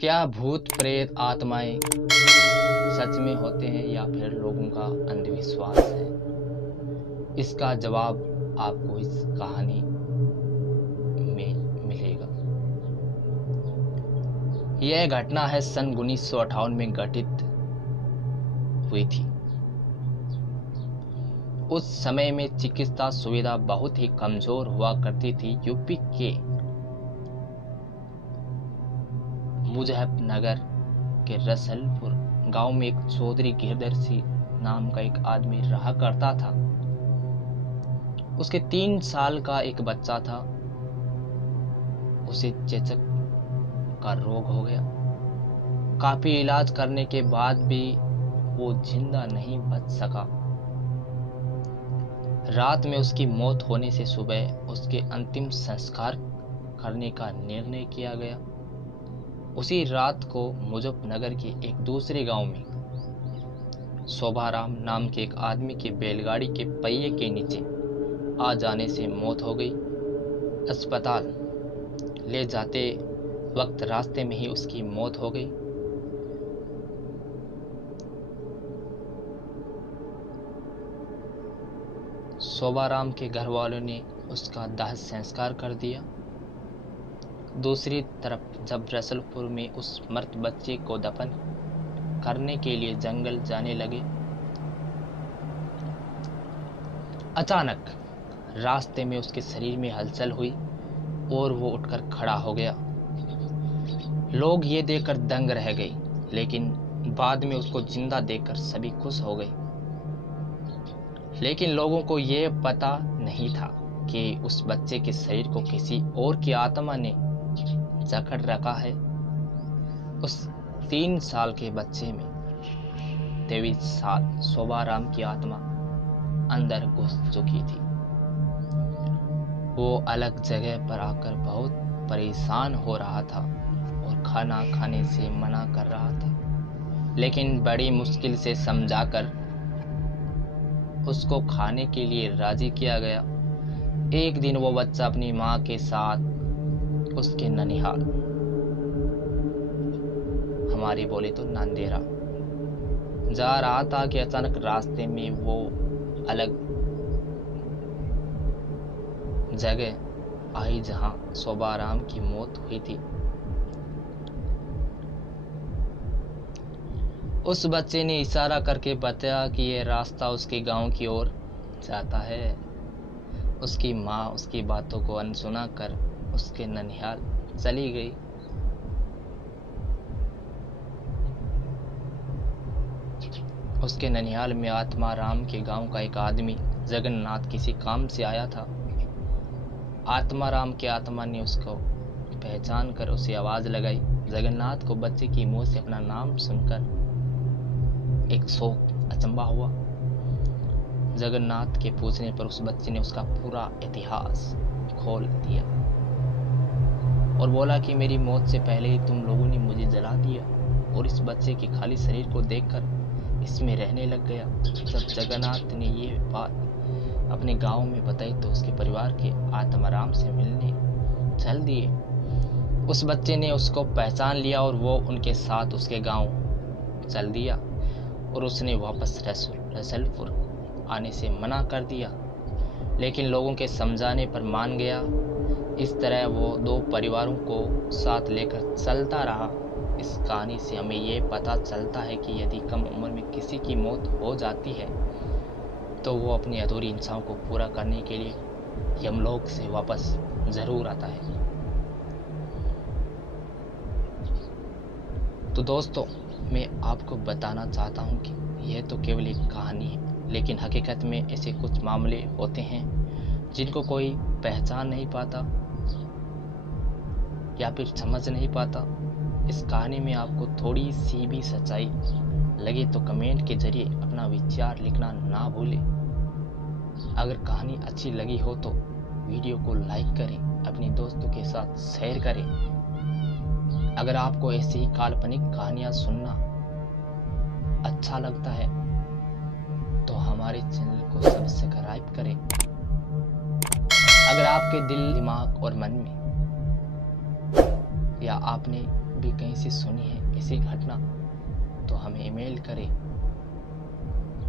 क्या भूत प्रेत आत्माएं सच में होते हैं या फिर लोगों का अंधविश्वास है? इसका जवाब आपको इस कहानी में मिलेगा। यह घटना है सन 1958 में घटित हुई थी। उस समय में चिकित्सा सुविधा बहुत ही कमजोर हुआ करती थी। यूपी के मुजफ्फरनगर के रसलपुर गांव में एक चौधरी गिरधर सिंह नाम का एक आदमी रहा करता था। उसके 3 साल का एक बच्चा था। उसे चेचक का रोग हो गया। काफी इलाज करने के बाद भी वो जिंदा नहीं बच सका। रात में उसकी मौत होने से सुबह उसके अंतिम संस्कार करने का निर्णय किया गया। उसी रात को मुजफ्फरनगर के एक दूसरे गांव में शोभाराम नाम के एक आदमी की बैलगाड़ी के पहिए के नीचे आ जाने से मौत हो गई। अस्पताल ले जाते वक्त रास्ते में ही उसकी मौत हो गई। शोभाराम के घर वालों ने उसका दाह संस्कार कर दिया। दूसरी तरफ जब रसलपुर में उस मृत बच्चे को दफन करने के लिए जंगल जाने लगे, अचानक रास्ते में उसके शरीर में हलचल हुई और वो उठकर खड़ा हो गया। लोग ये देखकर दंग रह गए, लेकिन बाद में उसको जिंदा देखकर सभी खुश हो गए। लेकिन लोगों को ये पता नहीं था कि उस बच्चे के शरीर को किसी और की आत्मा ने जकड़ रखा है। उस 3 साल के बच्चे में 23 साल शोभाराम की आत्मा अंदर घुस चुकी थी। वो अलग जगह पर आकर बहुत परेशान हो रहा था और खाना खाने से मना कर रहा था, लेकिन बड़ी मुश्किल से समझाकर उसको खाने के लिए राजी किया गया। एक दिन वो बच्चा अपनी माँ के साथ उसके ननिहाल, हमारी बोले तो नांदेरा, जा रहा था कि अचानक रास्ते में वो अलग जगह आई जहां शोभाराम की मौत हुई थी। उस बच्चे ने इशारा करके बताया कि यह रास्ता उसके गांव की ओर जाता है। उसकी माँ उसकी बातों को अनसुना कर उसके ननिहाल चली गई। उसके ननिहाल में आत्माराम के गांव का एक आदमी जगन्नाथ किसी काम से आया था। आत्माराम के आत्मा ने उसको पहचान कर उसे आवाज लगाई। जगन्नाथ को बच्चे की मुंह से अपना नाम सुनकर एक शोक अचंभा हुआ। जगन्नाथ के पूछने पर उस बच्चे ने उसका पूरा इतिहास खोल दिया और बोला कि मेरी मौत से पहले ही तुम लोगों ने मुझे जला दिया और इस बच्चे के खाली शरीर को देखकर इसमें रहने लग गया। जब जगन्नाथ ने ये बात अपने गांव में बताई तो उसके परिवार के आत्माराम से मिलने चल दिए। उस बच्चे ने उसको पहचान लिया और वो उनके साथ उसके गांव चल दिया और उसने वापस रसलपुर आने से मना कर दिया, लेकिन लोगों के समझाने पर मान गया। इस तरह वो 2 परिवारों को साथ लेकर चलता रहा। इस कहानी से हमें ये पता चलता है कि यदि कम उम्र में किसी की मौत हो जाती है तो वो अपनी अधूरी इच्छाओं को पूरा करने के लिए यमलोक से वापस जरूर आता है। तो दोस्तों, मैं आपको बताना चाहता हूँ कि यह तो केवल एक कहानी है, लेकिन हकीकत में ऐसे कुछ मामले होते हैं जिनको कोई पहचान नहीं पाता या फिर समझ नहीं पाता। इस कहानी में आपको थोड़ी सी भी सच्चाई लगे तो कमेंट के जरिए अपना विचार लिखना ना भूलें। अगर कहानी अच्छी लगी हो तो वीडियो को लाइक करें, अपने दोस्तों के साथ शेयर करें। अगर आपको ऐसी ही काल्पनिक कहानियां सुनना अच्छा लगता है तो हमारे चैनल को सब्सक्राइब करें। अगर आपके दिल, दिमाग और मन में या आपने भी कहीं से सुनी है ऐसी घटना तो हमें ईमेल करें